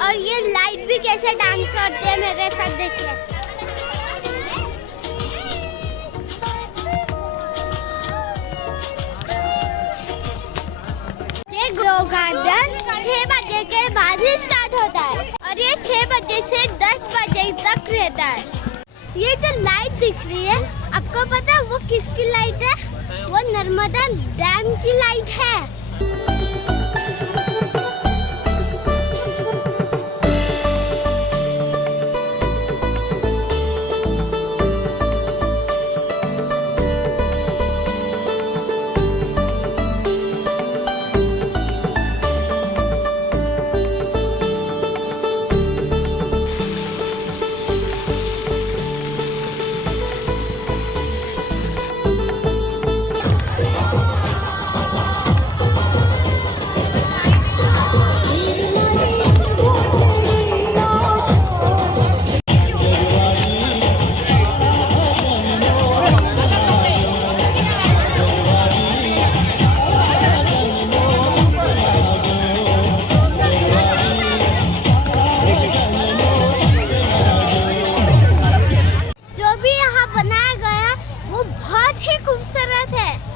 और ये लाइट भी कैसे डांस करते हैं मेरे साथ, देखिए। ये ग्लो गार्डन 6 बजे के बाद ही स्टार्ट होता है और ये 6 बजे से 10 बजे तक रहता है। ये जो लाइट दिख रही है, आपको पता है वो किसकी लाइट है? वो नर्मदा डैम की लाइट है। खूबसूरत है।